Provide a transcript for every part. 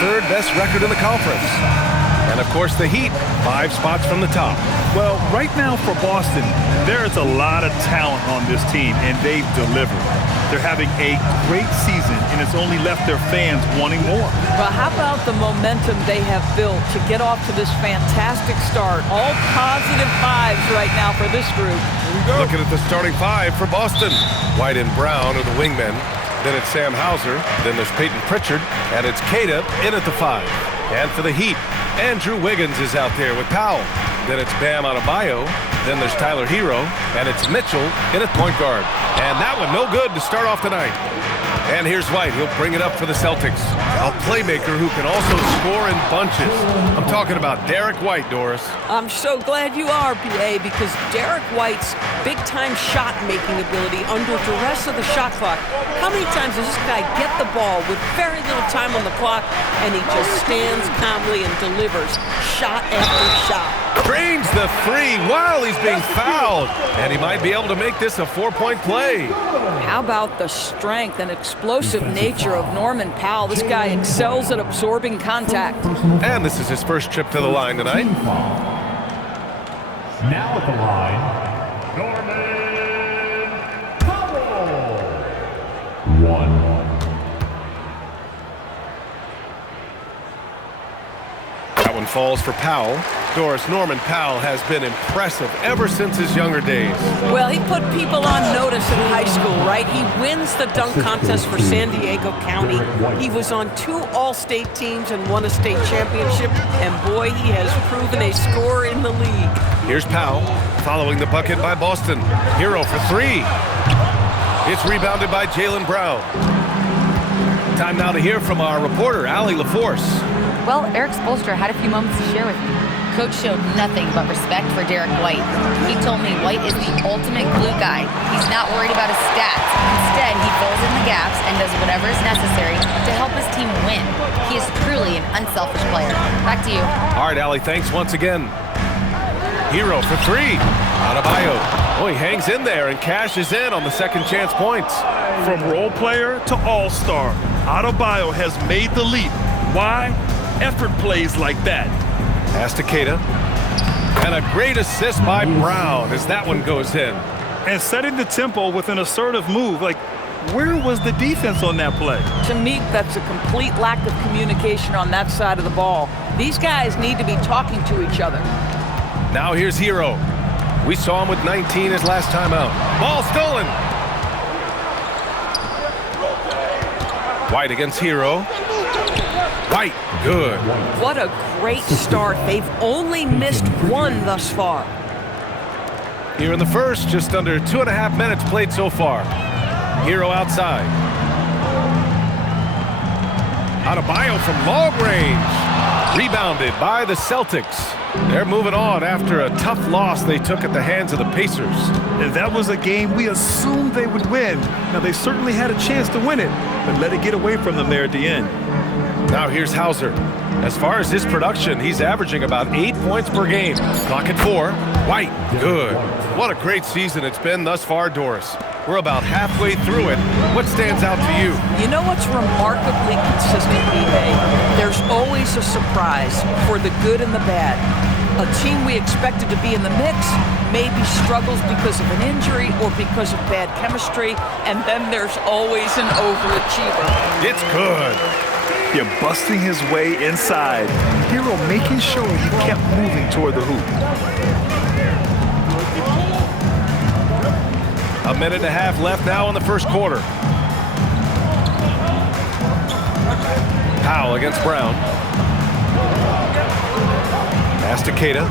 third best record in the conference. And, of course, the Heat, 5 spots from the top. Well, right now for Boston, there is a lot of talent on this team, and they've delivered. They're having a great season, and it's only left their fans wanting more. Well, how about the momentum they have built to get off to this fantastic start? All positive vibes right now for this group. Looking at the starting 5 for Boston. White and Brown are the wingmen. Then it's Sam Hauser. Then there's Peyton Pritchard. And it's Queta in at the 5. And for the Heat, Andrew Wiggins is out there with Powell. Then it's Bam Adebayo. Then there's Tyler Hero. And it's Mitchell in at point guard. And that one no good to start off tonight. And here's White. He'll bring it up for the Celtics. A playmaker who can also score in bunches. I'm talking about Derek White, Doris. I'm so glad you are, PA, because Derek White's big-time shot-making ability under duress of the shot clock. How many times does this guy get the ball with very little time on the clock, and he just stands calmly and delivers shot after shot? Drains the 3 while he's being fouled. And he might be able to make this a 4-point play. How about the strength and explosive nature of Norman Powell? This guy excels at absorbing contact. And this is his first trip to the line tonight. Now at the line, Norman Powell. 1. That one falls for Powell. Doris, Norman Powell has been impressive ever since his younger days. Well, he put people on notice in high school, right? He wins the dunk contest for San Diego County. He was on 2 All-State teams and won a state championship. And boy, he has proven a scorer in the league. Here's Powell, following the bucket by Boston. Hero for 3. It's rebounded by Jaylen Brown. Time now to hear from our reporter, Allie LaForce. Well, Eric Spoelstra had a few moments to share with me. Coach showed nothing but respect for Derek White. He told me White is the ultimate glue guy. He's not worried about his stats. Instead, he fills in the gaps and does whatever is necessary to help his team win. He is truly an unselfish player. Back to you. All right, Allie, thanks once again. Hero for 3. Adebayo. Oh, he hangs in there and cashes in on the second chance points. From role player to all-star, Adebayo has made the leap. Why? Effort plays like that. Pass to Queta. And a great assist by Brown as that one goes in. And setting the tempo with an assertive move. Like, where was the defense on that play? To me, that's a complete lack of communication on that side of the ball. These guys need to be talking to each other. Now here's Hero. We saw him with 19 his last time out. Ball stolen. White against Hero. White, good. What a great start. They've only missed 1 thus far. Here in the first, just under 2.5 minutes played so far. Hero outside. Adebayo from long range. Rebounded by the Celtics. They're moving on after a tough loss they took at the hands of the Pacers. And that was a game we assumed they would win. Now, they certainly had a chance to win it, but let it get away from them there at the end. Now here's Hauser. As far as his production, he's averaging about 8 points per game. Clock at 4. White, good. What a great season it's been thus far, Doris. We're about halfway through it. What stands out to you? You know what's remarkably consistent, EA? There's always a surprise for the good and the bad. A team we expected to be in the mix maybe struggles because of an injury or because of bad chemistry, and then there's always an overachiever. It's good. Yeah, busting his way inside. Hero making sure he kept moving toward the hoop. A minute and a half left now in the first quarter. Powell against Brown. Pass to Queta.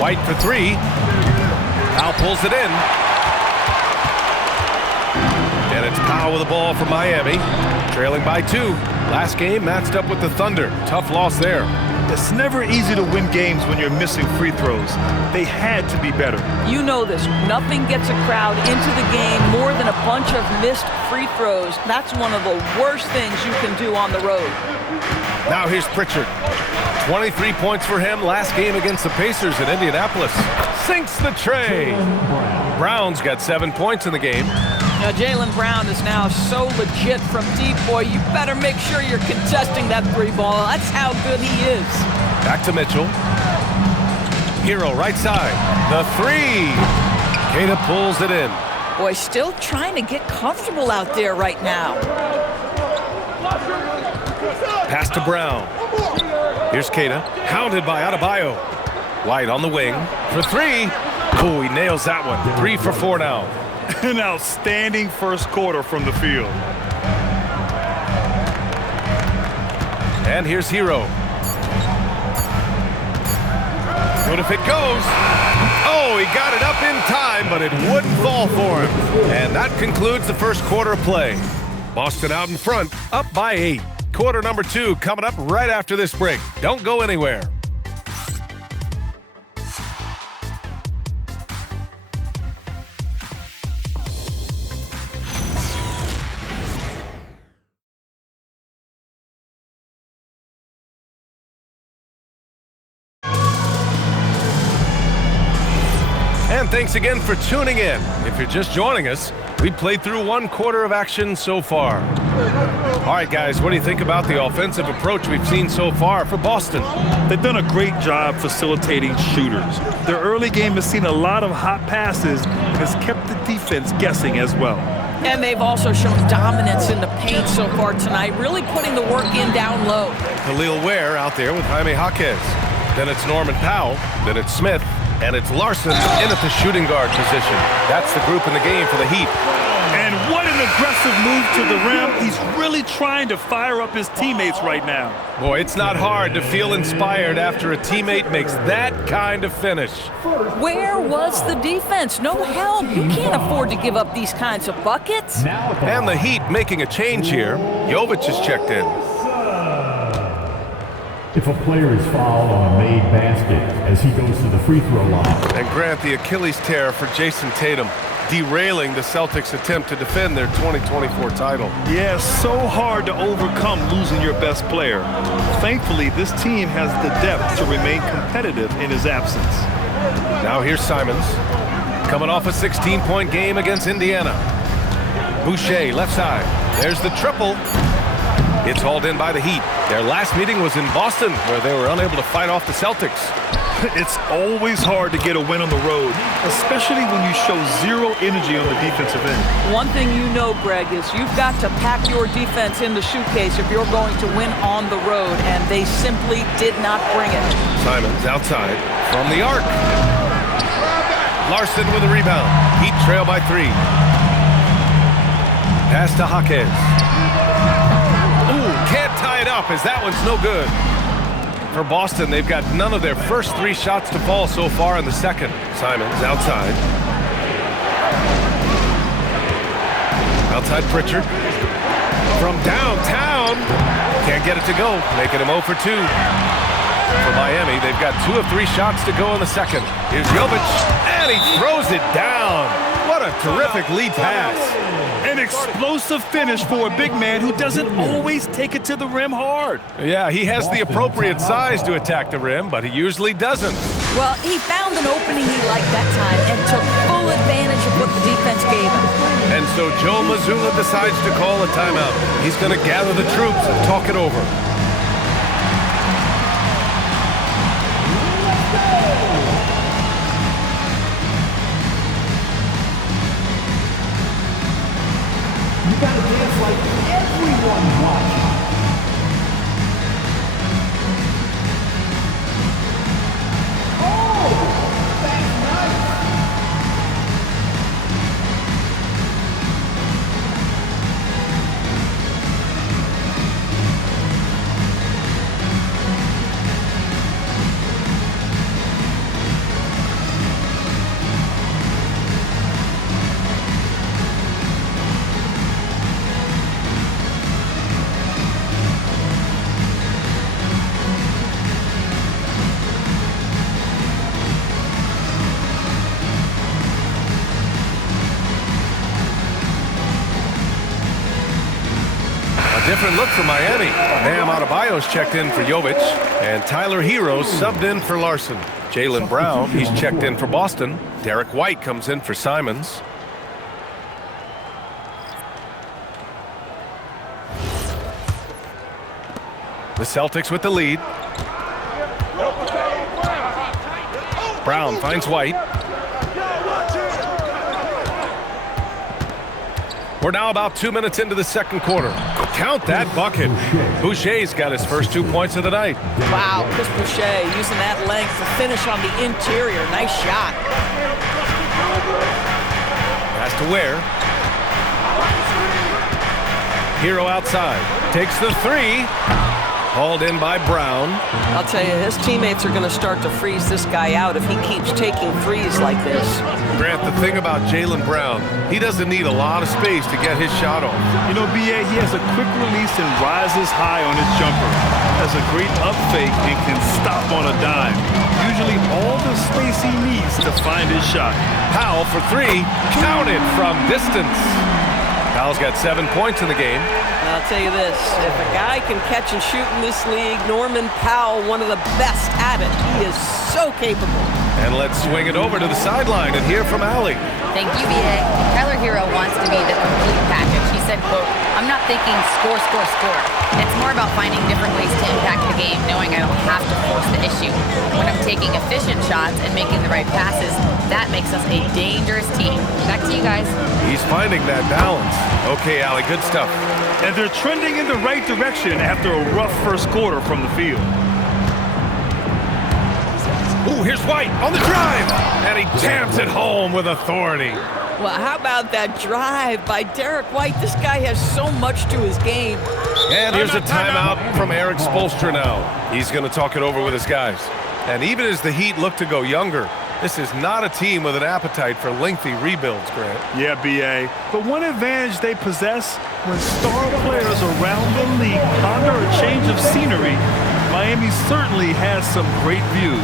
White for 3. Powell pulls it in. And it's Powell with the ball from Miami. Trailing by 2. Last game matched up with the Thunder. Tough loss there. It's never easy to win games when you're missing free throws. They had to be better. You know this. Nothing gets a crowd into the game more than a bunch of missed free throws. That's one of the worst things you can do on the road. Now here's Pritchard. 23 points for him last game against the Pacers in Indianapolis. Sinks the tray. Brown's got 7 points in the game. Now, Jaylen Brown is now so legit from deep, boy. You better make sure you're contesting that three ball. That's how good he is. Back to Mitchell. Hero right side. The three. Queta pulls it in. Boy, still trying to get comfortable out there right now. Pass to Brown. Here's Queta. Hounded by Adebayo. White on the wing for three. Oh, he nails that one. 3 for 4 now. An outstanding first quarter from the field. And here's Hero. What if it goes? Oh, he got it up in time, but it wouldn't fall for him. And that concludes the first quarter of play. Boston out in front, up by 8. Quarter number 2 coming up right after this break. Don't go anywhere. And thanks again for tuning in. If you're just joining us, we played through 1 quarter of action so far. All right, guys, what do you think about the offensive approach we've seen so far for Boston? They've done a great job facilitating shooters. Their early game has seen a lot of hot passes and has kept the defense guessing as well. And they've also shown dominance in the paint so far tonight, really putting the work in down low. Khalil Ware out there with Jaime Jaquez. Then it's Norman Powell. Then it's Smith. And it's Larson in at the shooting guard position. That's the group in the game for the Heat. And what an aggressive move to the rim. He's really trying to fire up his teammates right now. Boy, it's not hard to feel inspired after a teammate makes that kind of finish. Where was the defense? No help. You can't afford to give up these kinds of buckets. And the Heat making a change here. Jovic is checked in. If a player is fouled on a made basket as he goes to the free throw line. And Grant, the Achilles tear for Jason Tatum, derailing the Celtics' attempt to defend their 2024 title. Yeah, so hard to overcome losing your best player. Thankfully, this team has the depth to remain competitive in his absence. Now here's Simons, coming off a 16-point game against Indiana. Boucher, left side. There's the triple. It's hauled in by the Heat. Their last meeting was in Boston, where they were unable to fight off the Celtics. It's always hard to get a win on the road, especially when you show zero energy on the defensive end. One thing you know, Greg, is you've got to pack your defense in the suitcase if you're going to win on the road, and they simply did not bring it. Simons outside from the arc. Larson with a rebound. Heat trail by 3. Pass to Jaquez. Can't tie it up as that one's no good. For Boston, they've got none of their first 3 shots to fall so far in the second. Simons outside. Outside Pritchard. From downtown. Can't get it to go. Making him 0 for 2. For Miami, they've got 2 of 3 shots to go in the second. Here's Jovic, and he throws it down. What a terrific lead pass. An explosive finish for a big man who doesn't always take it to the rim hard. Yeah, he has the appropriate size to attack the rim, but he usually doesn't. Well, he found an opening he liked that time and took full advantage of what the defense gave him. And so Joe Mazzulla decides to call a timeout. He's going to gather the troops and talk it over. You gotta dance like everyone's watching. Oh, that's nice. Different look for Miami. Bam Adebayo's checked in for Jovic, and Tyler Hero subbed in for Larson. Jaylen Brown, he's checked in for Boston. Derek White comes in for Simons. The Celtics with the lead. Brown finds White. We're now about 2 minutes into the second quarter. Count that bucket. Boucher's got his first 2 points of the night. Wow, Chris Boucher using that length to finish on the interior. Nice shot. Has to Ware. Hero outside. Takes the three. Hauled in by Brown. I'll tell you, his teammates are going to start to freeze this guy out if he keeps taking threes like this. Grant, the thing about Jaylen Brown, he doesn't need a lot of space to get his shot off. You know, B.A., he has a quick release and rises high on his jumper. Has a great up fake and can stop on a dime. Usually all the space he needs to find his shot. Powell for three. Counted from distance. Powell's got 7 points in the game. I'll tell you this, if a guy can catch and shoot in this league, Norman Powell, one of the best at it. He is so capable. And let's swing it over to the sideline and hear from Allie. Thank you, B.A. Tyler Hero wants to be the complete package. He said, quote, "I'm not thinking score, score, score. It's more about finding different ways to impact the game, knowing I don't have to force the issue. When I'm taking efficient shots and making the right passes, that makes us a dangerous team." Back to you guys. He's finding that balance. Okay, Allie, good stuff. And they're trending in the right direction after a rough first quarter from the field. Ooh, here's White on the drive. And he jams it home with authority. Well, how about that drive by Derek White? This guy has so much to his game. And here's a timeout from Eric Spoelstra now. He's going to talk it over with his guys. And even as the Heat look to go younger, this is not a team with an appetite for lengthy rebuilds, Grant. Yeah, B.A. But one advantage they possess, when star players around the league ponder a change of scenery, Miami certainly has some great views.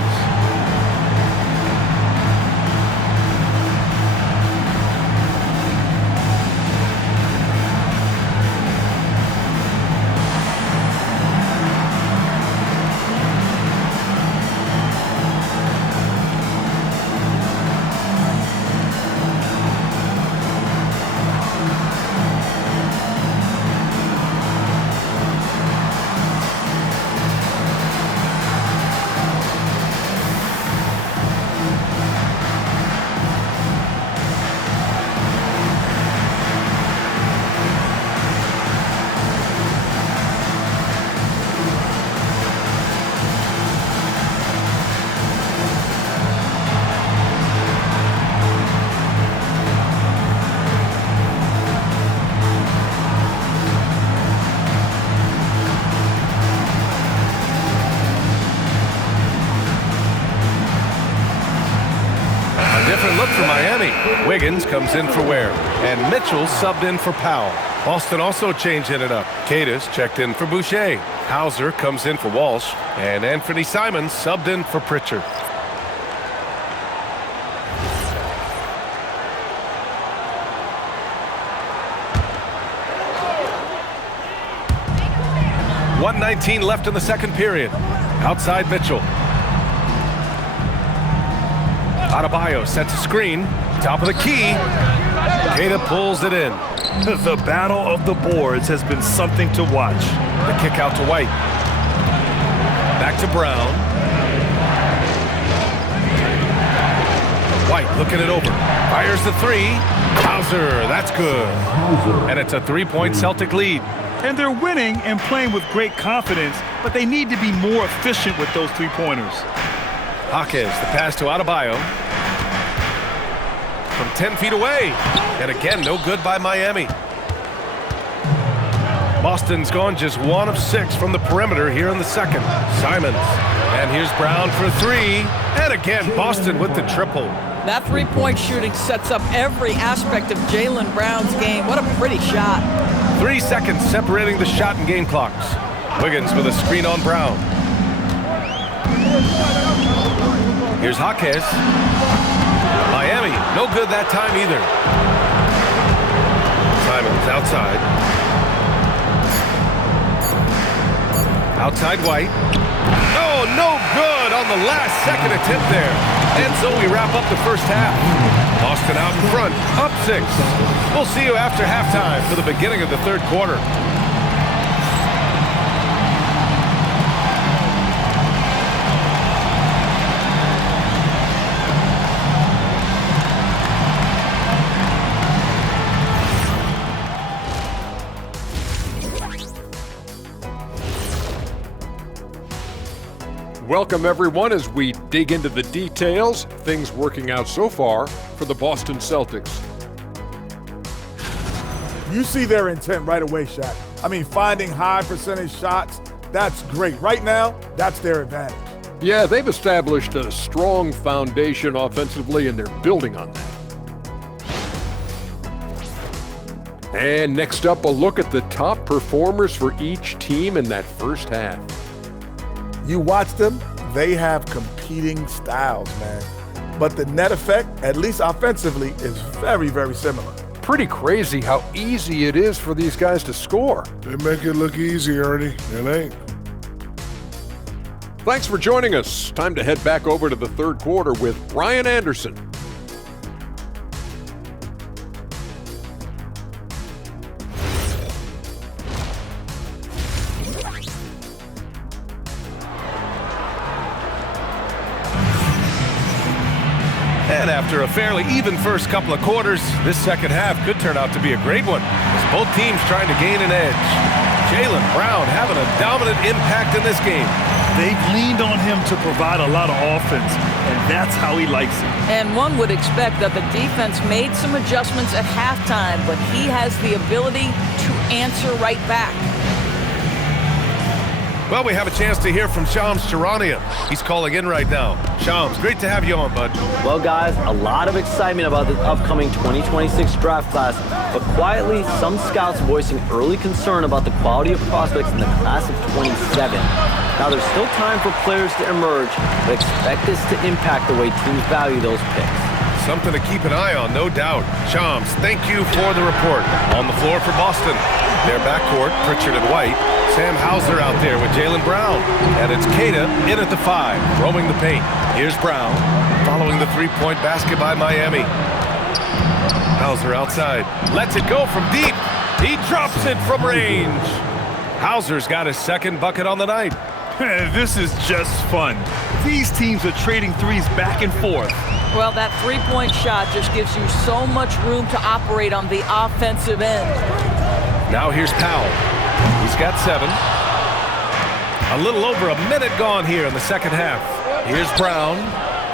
Look for Miami. Wiggins comes in for Ware. And Mitchell subbed in for Powell. Boston also changing it up. Cadis checked in for Boucher. Hauser comes in for Walsh. And Anthony Simons subbed in for Pritchard. .119 left in the second period. Outside Mitchell. Adebayo sets a screen. Top of the key. Queta pulls it in. The battle of the boards has been something to watch. The kick out to White. Back to Brown. White looking it over. Fires the three. Hauser, that's good. And it's a three-point Celtic lead. And they're winning and playing with great confidence, but they need to be more efficient with those three-pointers. Hawkins, the pass to Adebayo. From 10 feet away. And again, no good by Miami. Boston's gone just 1 of 6 from the perimeter here in the second. Simons. And here's Brown for three. And again, Boston with the triple. That three-point shooting sets up every aspect of Jaylen Brown's game. What a pretty shot. 3 seconds separating the shot and game clocks. Wiggins with a screen on Brown. Here's Hawkins. Miami, no good that time either. Simons outside. Outside White. Oh, no good on the last second attempt there. And so we wrap up the first half. Boston out in front, up 6. We'll see you after halftime for the beginning of the third quarter. welcome everyone as we dig into the details. Things working out so far for the Boston Celtics. You see their intent right away, Shaq. I mean, finding high percentage shots, that's great. Right now, that's their advantage. Yeah, they've established a strong foundation offensively, and they're building on that. And next up, a look at the top performers for each team in that first half. You watch them, they have competing styles, man. But the net effect, at least offensively, is very, very similar. Pretty crazy how easy it is for these guys to score. They make it look easy, Ernie. It ain't. Thanks for joining us. Time to head back over to the third quarter with Ryan Anderson. And after a fairly even first couple of quarters, this second half could turn out to be a great one, as both teams trying to gain an edge. Jaylen Brown having a dominant impact in this game. They've leaned on him to provide a lot of offense, and that's how he likes it. And one would expect that the defense made some adjustments at halftime, but he has the ability to answer right back. Well, we have a chance to hear from Shams Charania. He's calling in right now. Shams, great to have you on, bud. Well, guys, a lot of excitement about the upcoming 2026 draft class, but quietly, some scouts voicing early concern about the quality of prospects in the class of 27. Now, there's still time for players to emerge, but expect this to impact the way teams value those picks. Something to keep an eye on, no doubt. Shams, thank you for the report. On the floor for Boston. Their backcourt, Pritchard and White. Sam Hauser out there with Jaylen Brown. And it's Queta in at the 5, roaming the paint. Here's Brown, following the three-point basket by Miami. Hauser outside, lets it go from deep. He drops it from range. Hauser's got his second bucket on the night. This is just fun. These teams are trading threes back and forth. Well, that three-point shot just gives you so much room to operate on the offensive end. Now here's Powell. He's got 7. A little over a minute gone here in the second half. Here's Brown.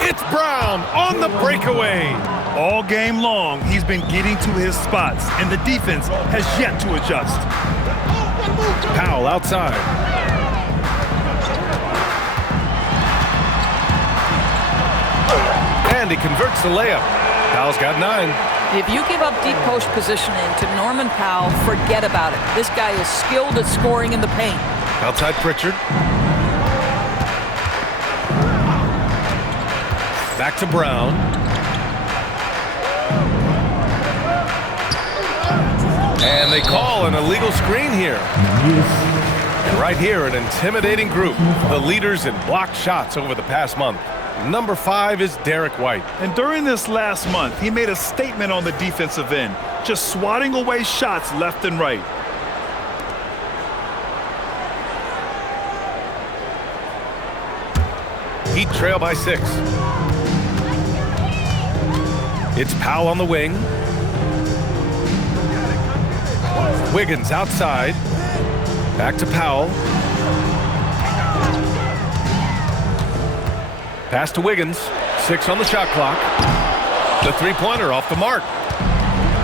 It's Brown on the breakaway. All game long, he's been getting to his spots, and the defense has yet to adjust. Powell outside. And he converts the layup. Powell's got 9. If you give up deep post positioning to Norman Powell, forget about it. This guy is skilled at scoring in the paint. Outside Pritchard. Back to Brown. And they call an illegal screen here. And right here, an intimidating group. The leaders in blocked shots over the past month. Number 5 is Derek White. And during this last month, he made a statement on the defensive end, just swatting away shots left and right. Heat trail by 6. It's Powell on the wing. Wiggins outside. Back to Powell. Pass to Wiggins. 6 on the shot clock. The three-pointer off the mark.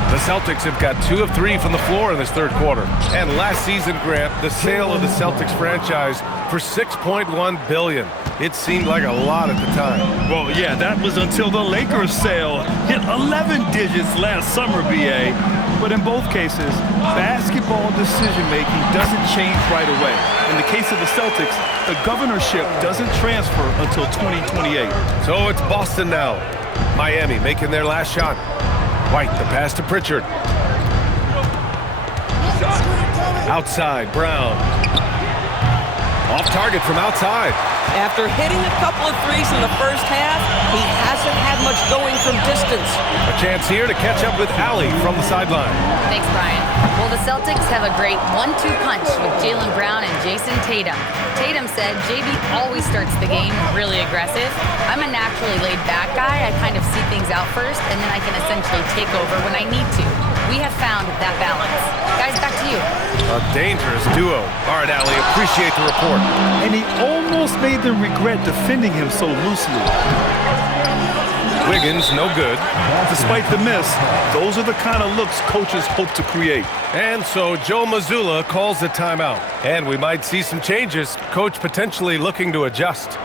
The Celtics have got 2 of 3 from the floor in this third quarter. And last season, Grant, the sale of the Celtics franchise for $6.1 billion. It seemed like a lot at the time. Well, yeah, that was until the Lakers sale hit 11 digits last summer, BA. But in both cases, basketball decision-making doesn't change right away. In the case of the Celtics, the governorship doesn't transfer until 2028. So it's Boston now. Miami making their last shot. White, the pass to Pritchard. Outside, Brown. Off target from outside. After hitting a couple of threes in the first half, he hasn't had much going from distance. A chance here to catch up with Allie from the sideline. Thanks, Brian. Well, the Celtics have a great 1-2 punch with Jaylen Brown and Jason Tatum. Tatum said JB always starts the game really aggressive. I'm a naturally laid-back guy. I kind of see things out first, and then I can essentially take over when I need to. We have found that balance. Guys, back to you. A dangerous duo. All right, Allie, appreciate the report. And he almost made than regret defending him so loosely. Wiggins, no good. Despite the miss, those are the kind of looks coaches hope to create. And so Joe Mazzulla calls the timeout. And we might see some changes. Coach potentially looking to adjust.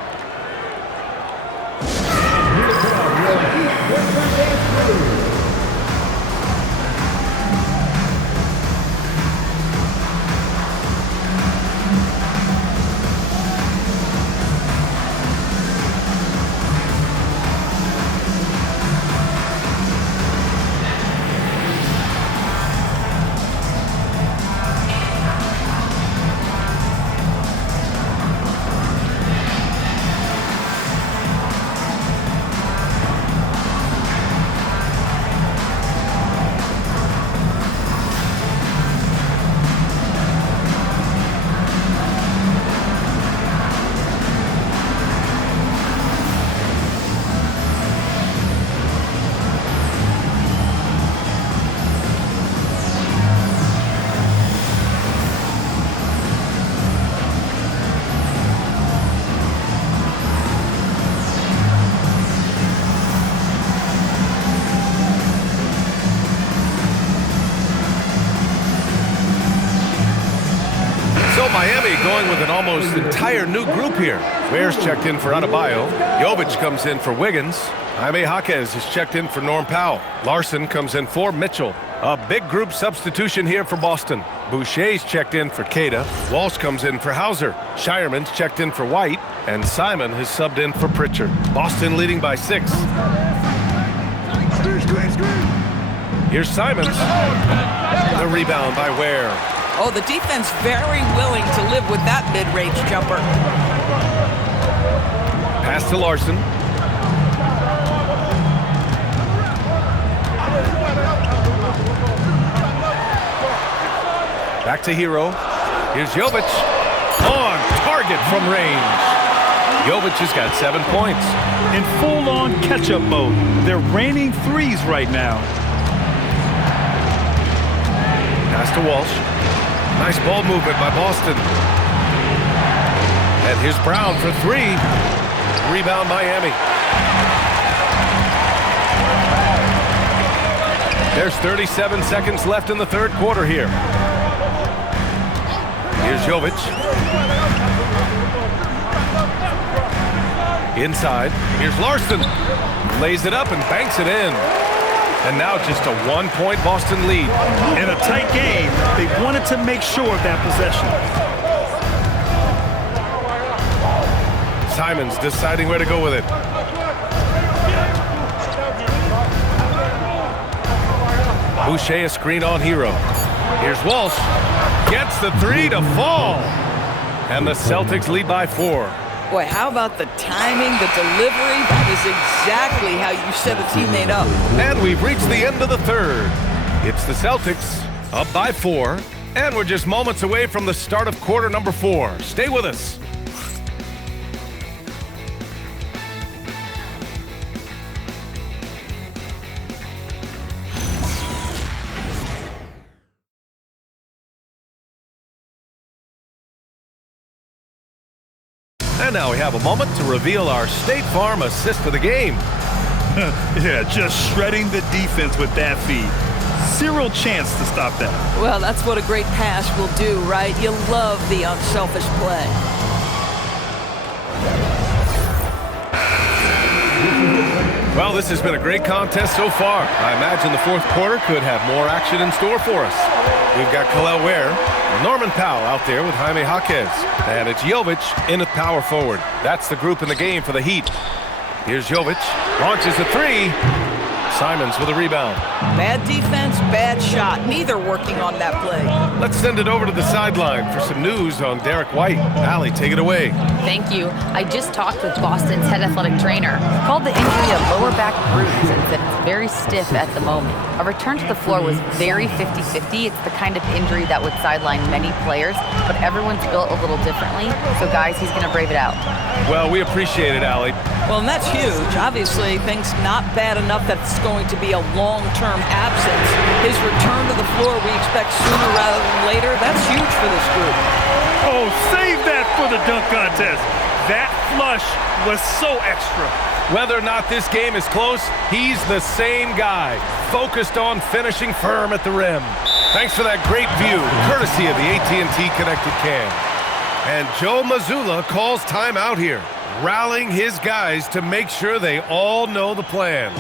Miami going with an almost entire new group here. Ware's checked in for Adebayo. Jovic comes in for Wiggins. Jaime Jaquez is checked in for Norm Powell. Larson comes in for Mitchell. A big group substitution here for Boston. Boucher's checked in for Queta. Walsh comes in for Hauser. Shireman's checked in for White. And Simon has subbed in for Pritchard. Boston leading by 6. Here's Simons. The rebound by Ware. Oh, the defense very willing to live with that mid-range jumper. Pass to Larson. Back to Hero. Here's Jovic. On target from range. Jovic has got 7 points. In full-on catch-up mode. They're raining threes right now. Pass to Walsh. Nice ball movement by Boston. And here's Brown for 3. Rebound Miami. There's 37 seconds left in the third quarter here. Here's Jovic. Inside. Here's Larson. Lays it up and banks it in. And now just a 1-point Boston lead. In a tight game, they wanted to make sure of that possession. Simons deciding where to go with it. Boucher a screen on Hero. Here's Walsh. Gets the 3 to fall. And the Celtics lead by 4. Boy, how about the timing, the delivery? That is exactly how you set a teammate up. And we've reached the end of the third. It's the Celtics up by 4. And we're just moments away from the start of quarter number 4. Stay with us. And now we have a moment to reveal our State Farm assist of the game. Yeah, just shredding the defense with that feed. Zero chance to stop that. Well, that's what a great pass will do, right? You love the unselfish play. Well, this has been a great contest so far. I imagine the fourth quarter could have more action in store for us. We've got Khalil Ware, Norman Powell out there with Jaime Jaquez. And it's Jovic in at power forward. That's the group in the game for the Heat. Here's Jovic. Launches a 3. Simons with a rebound. Bad defense, bad shot. Neither working on that play. Let's send it over to the sideline for some news on Derek White. Allie, take it away. Thank you. I just talked with Boston's head athletic trainer. He called the injury a lower back bruise and said it's very stiff at the moment. A return to the floor was very 50-50. It's the kind of injury that would sideline many players, but everyone's built a little differently. So, guys, he's going to brave it out. Well, we appreciate it, Allie. Well, and that's huge. Obviously, things not bad enough that it's going to be a long-term absence. His return to the floor we expect sooner rather than later. That's huge for this group. Oh, save that for the dunk contest. That flush was so extra. Whether or not this game is close, he's the same guy, focused on finishing firm at the rim. Thanks for that great view, courtesy of the AT&T Connected Cam. And Joe Mazzulla calls timeout here, rallying his guys to make sure they all know the plan.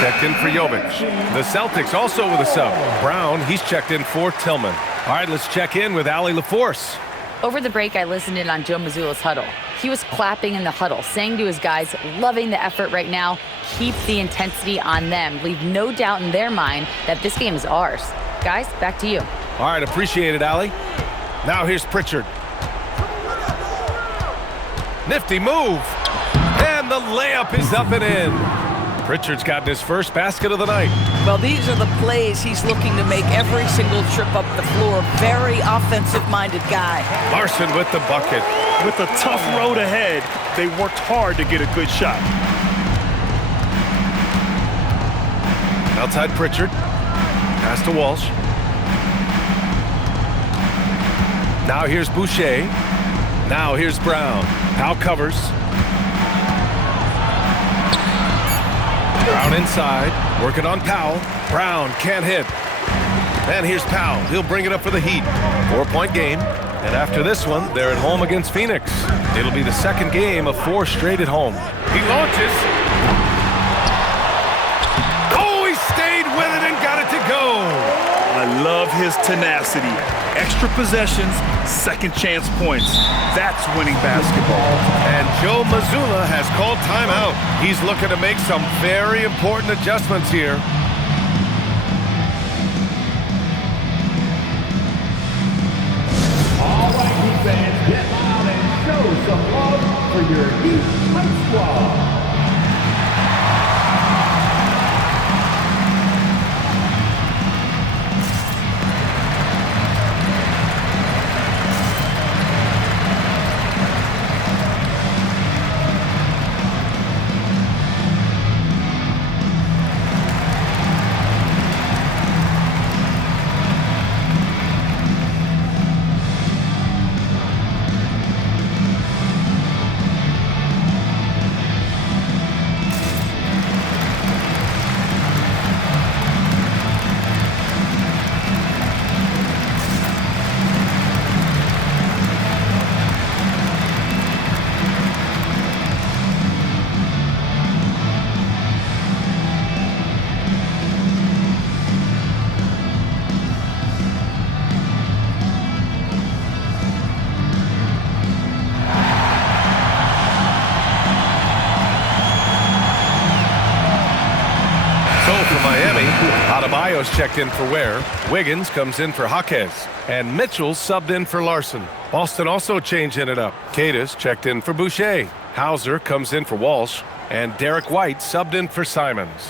Checked in for Jovic. The Celtics also with a sub. Brown, he's checked in for Tillman. All right, let's check in with Allie LaForce. Over the break, I listened in on Joe Mazzulla's huddle. He was clapping in the huddle, saying to his guys, loving the effort right now, keep the intensity on them. Leave no doubt in their mind that this game is ours. Guys, back to you. All right, appreciate it, Allie. Now here's Pritchard. Nifty move. And the layup is up and in. Pritchard's gotten his first basket of the night. Well, these are the plays he's looking to make every single trip up the floor. Very offensive-minded guy. Larson with the bucket. With a tough road ahead, they worked hard to get a good shot. Outside Pritchard. Pass to Walsh. Now here's Boucher. Now here's Brown. Powell covers. Brown inside, working on Powell. Brown can't hit. And here's Powell. He'll bring it up for the Heat. 4-point game. And after this one, they're at home against Phoenix. It'll be the second game of 4 straight at home. He launches. Oh, he stayed with it and got it to go. I love his tenacity. Extra possessions, second chance points. That's winning basketball. And Joe Mazzulla has called timeout. He's looking to make some very important adjustments here. All right, Heat fans, get loud and show some love for your Heat Hype Squad. Adebayo's checked in for Ware. Wiggins comes in for Jaquez. And Mitchell's subbed in for Larson. Boston also changing it up. Cadis checked in for Boucher. Hauser comes in for Walsh. And Derek White subbed in for Simons.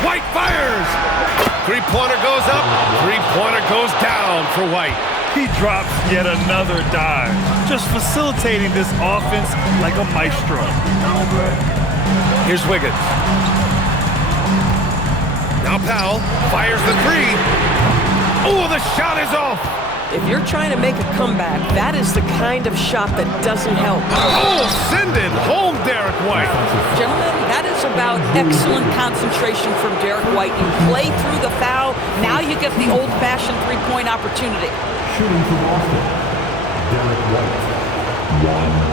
White fires! Three-pointer goes up. Three-pointer goes down for White. He drops yet another dive, just facilitating this offense like a maestro. Here's Wiggins. Now Powell fires the three. Oh, the shot is off. If you're trying to make a comeback, that is the kind of shot that doesn't help. Oh, send it home, Derek White. Gentlemen, that is about excellent concentration from Derek White. You play through the foul, now you get the old-fashioned three-point opportunity. Shooting for Boston, Derek White, 1.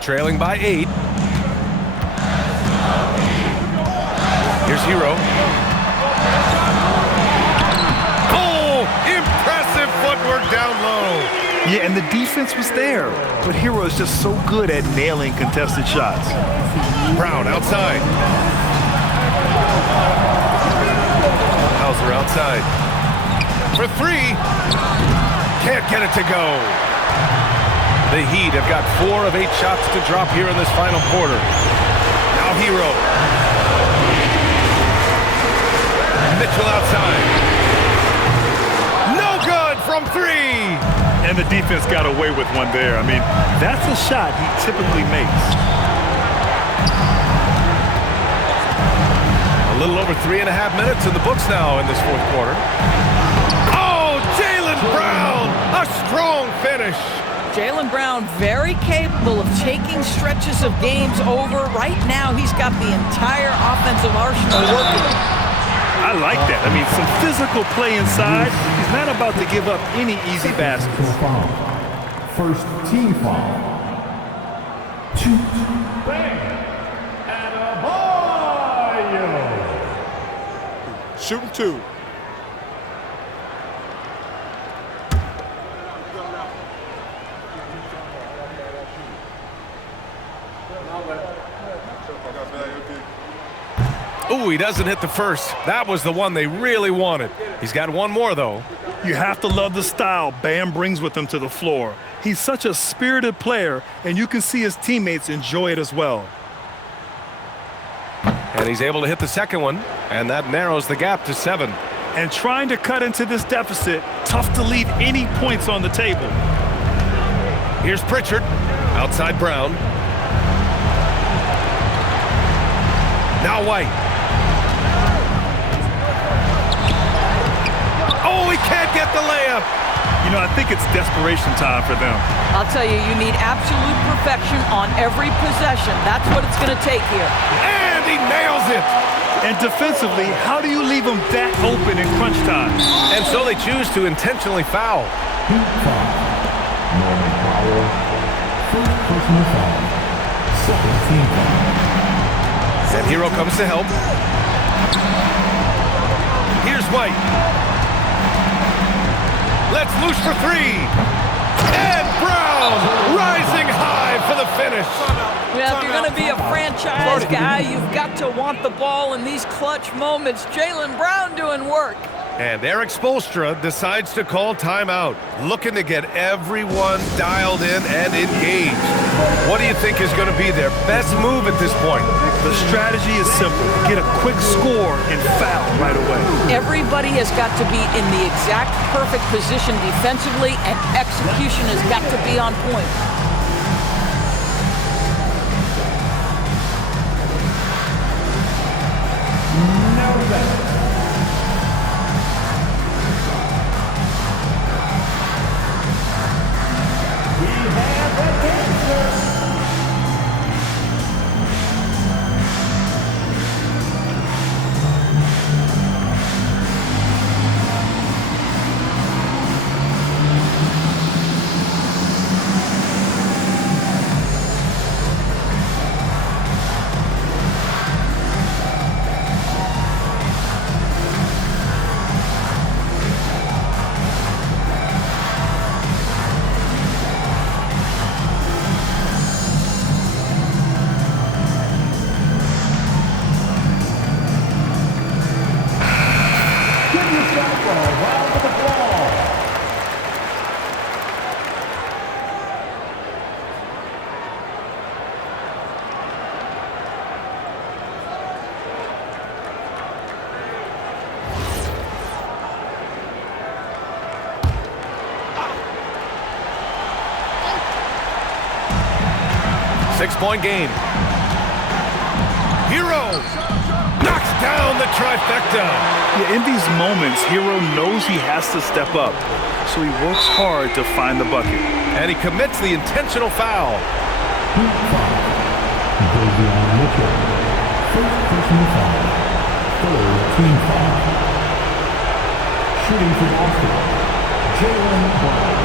Trailing by 8. Here's Hero. Oh, impressive footwork down low. Yeah, and the defense was there. But Hero is just so good at nailing contested shots. Brown outside. Hauser outside. For 3. Can't get it to go. The Heat have got 4 of 8 shots to drop here in this final quarter. Now Hero. Mitchell outside. No good from 3. And the defense got away with one there. I mean, that's a shot he typically makes. A little over 3.5 minutes in the books now in this fourth quarter. Oh, Jaylen Brown! A strong finish. Jaylen Brown very capable of taking stretches of games over. Right now, he's got the entire offensive arsenal working. I like that. I mean, some physical play inside. He's not about to give up any easy baskets. First team foul. 2. Bang! Adebayo! Shooting 2. Ooh, he doesn't hit the first. That was the one they really wanted. He's got one more, though. You have to love the style Bam brings with him to the floor. He's such a spirited player, and you can see his teammates enjoy it as well. And he's able to hit the second one, and that narrows the gap to 7. And trying to cut into this deficit, tough to leave any points on the table. Here's Pritchard, outside Brown. Now White. Oh, he can't get the layup. You know, I think it's desperation time for them. I'll tell you, you need absolute perfection on every possession. That's what it's going to take here. And he nails it. And defensively, how do you leave them that open in crunch time? And so they choose to intentionally foul. Heat foul. Norman Powell. First personal foul. Second team foul. And Hero comes to help. Here's White. Let's loose for 3. And Brown rising high for the finish. Well, if you're going to be a franchise guy, you've got to want the ball in these clutch moments. Jaylen Brown doing work. And Eric Spoelstra decides to call timeout, looking to get everyone dialed in and engaged. What do you think is going to be their best move at this point? The strategy is simple. Get a quick score and foul right away. Everybody has got to be in the exact perfect position defensively, and execution has got to be on point. 6-point game. Hero knocks down the trifecta. Yeah, in these moments, Hero knows he has to step up, so he works hard to find the bucket. And he commits the intentional foul. Shooting for Boston, Jaylen Brown.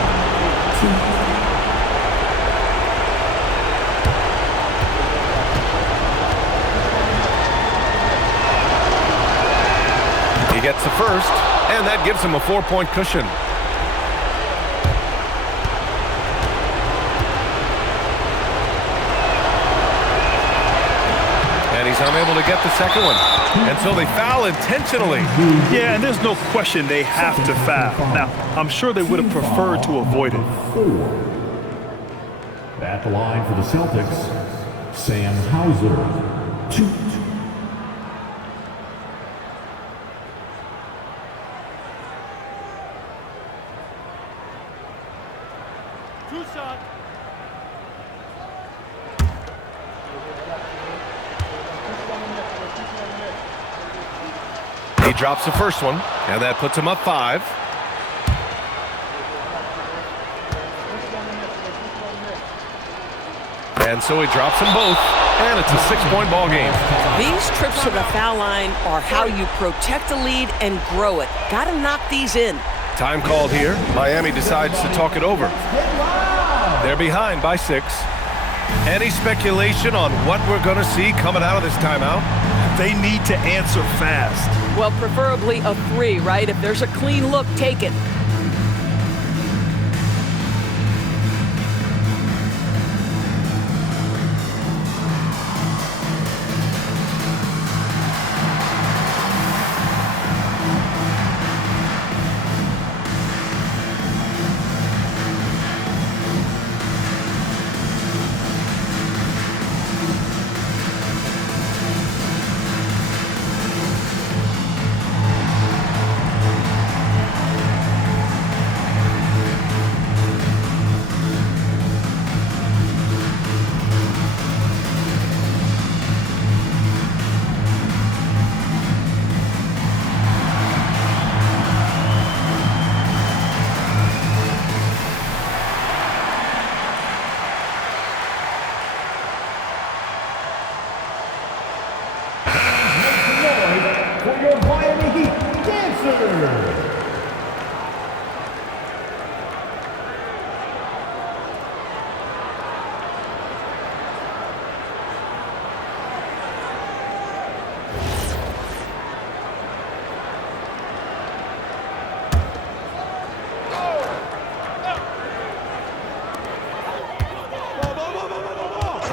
He gets the first, and that gives him a 4-point cushion. And he's unable to get the second one. And so they foul intentionally. Yeah, and there's no question they have to foul. Now, I'm sure they would have preferred to avoid it. At the line for the Celtics, Sam Hauser. 2. He drops the first one, and that puts him up 5. And so he drops them both, and it's a 6-point ball game. These trips to the foul line are how you protect a lead and grow it. Got to knock these in. Time called here. Miami decides to talk it over. They're behind by 6. Any speculation on what we're going to see coming out of this timeout? They need to answer fast. Well, preferably a 3, right? If there's a clean look, take it.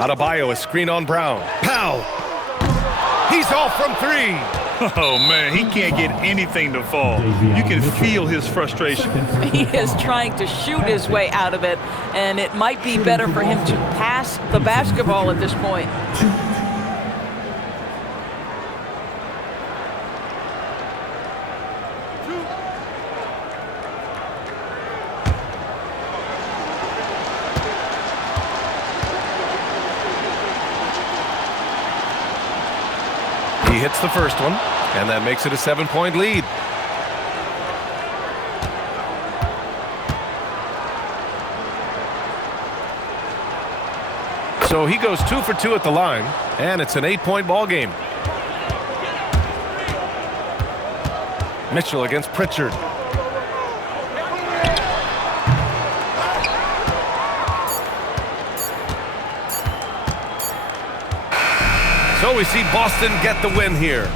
Adebayo, a screen on Brown. Pow! He's off from 3. Oh, man, he can't get anything to fall. You can feel his frustration. He is trying to shoot his way out of it, and it might be better for him to pass the basketball at this point. He hits the first one, and that makes it a 7-point lead. So he goes 2 for 2 at the line, and it's an 8-point ball game. Mitchell against Pritchard. So we see Boston get the win here.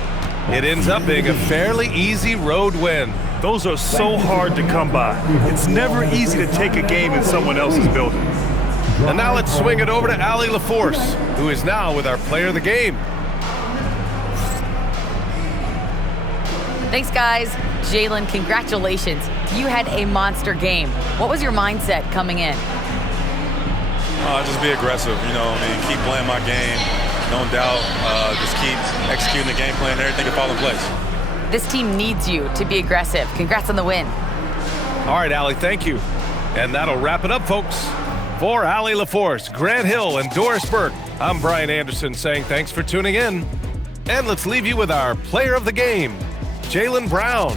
It ends up being a fairly easy road win. Those are so hard to come by. It's never easy to take a game in someone else's building. And now let's swing it over to Allie LaForce, who is now with our player of the game. Thanks, guys. Jaylen, congratulations. You had a monster game. What was your mindset coming in? Just be aggressive, keep playing my game. No doubt, just keep executing the game plan. Everything will fall in place. This team needs you to be aggressive. Congrats on the win. All right, Allie, thank you. And that'll wrap it up, folks. For Allie LaForce, Grant Hill, and Doris Burke, I'm Brian Anderson saying thanks for tuning in. And let's leave you with our player of the game, Jaylen Brown.